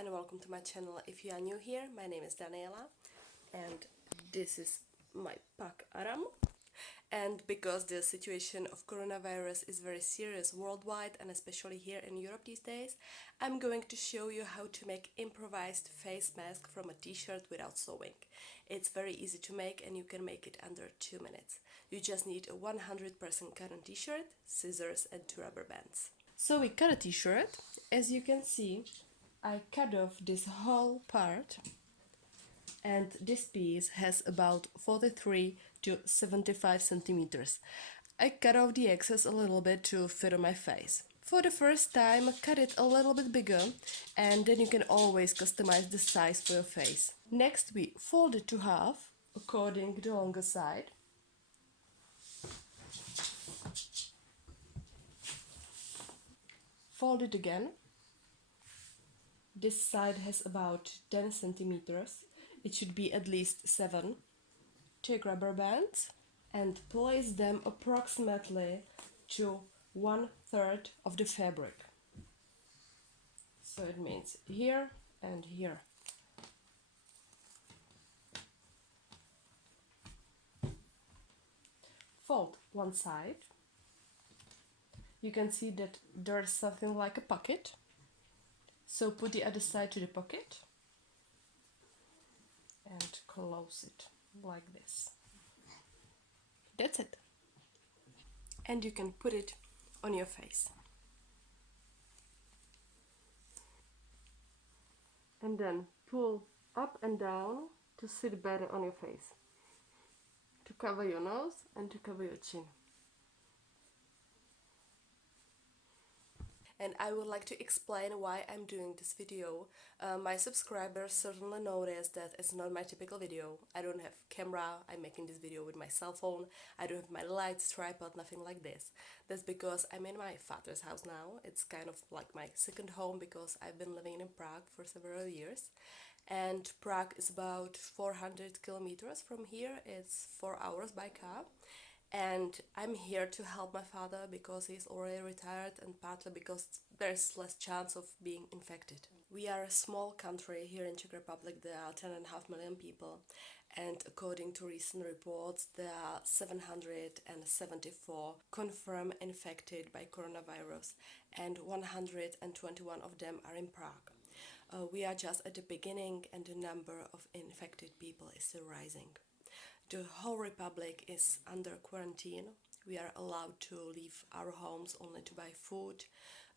and welcome to my channel. If you are new here, my name is Daniela and this is my pak Aram. And because the situation of coronavirus is very serious worldwide and especially here in Europe these days, I'm going to show you how to make improvised face mask from a t-shirt without sewing. It's very easy to make and you can make it under 2 minutes. You just need a 100% cotton t-shirt, scissors and 2 rubber bands. So we cut a t-shirt. As you can see, I cut off this whole part and this piece has about 43 to 75 centimeters. I cut off the excess a little bit to fit on my face. For the first time, cut it a little bit bigger and then you can always customize the size for your face. Next we fold it to half according to the longer side. Fold it again. This side has about 10 centimeters. It should be at least 7. Take rubber bands and place them approximately to 1/3 of the fabric. So it means here and here. Fold one side. You can see that there's something like a pocket. So put the other side to the pocket and close it like this. That's it. And you can put it on your face. And then pull up and down to sit better on your face. To cover your nose and to cover your chin. And I would like to explain why I'm doing this video. My subscribers certainly noticed that it's not my typical video. I don't have camera, I'm making this video with my cell phone, I don't have my lights, tripod, nothing like this. That's because I'm in my father's house now. It's kind of like my second home because I've been living in Prague for several years. And Prague is about 400 kilometers from here, it's 4 hours by car. And I'm here to help my father because he's already retired and partly because there's less chance of being infected. We are a small country here in Czech Republic. There are 10.5 million people and according to recent reports there are 774 confirmed infected by coronavirus and 121 of them are in Prague. We are just at the beginning and the number of infected people is still rising. The whole republic is under quarantine. We are allowed to leave our homes only to buy food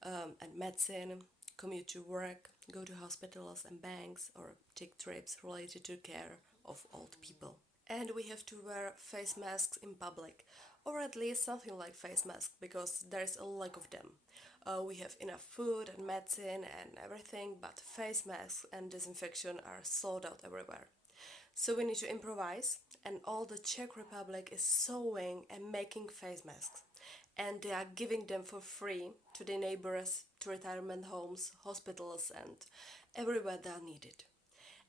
and medicine, commute to work, go to hospitals and banks or take trips related to care of old people. And we have to wear face masks in public, or at least something like face masks, because there's a lack of them. We have enough food and medicine and everything, but face masks and disinfection are sold out everywhere. So we need to improvise, and all the Czech Republic is sewing and making face masks. And they are giving them for free to the neighbors, to retirement homes, hospitals and everywhere they are needed.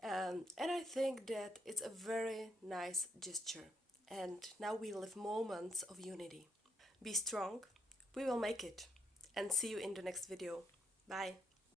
And I think that it's a very nice gesture. And now we live moments of unity. Be strong, we will make it. And see you in the next video. Bye!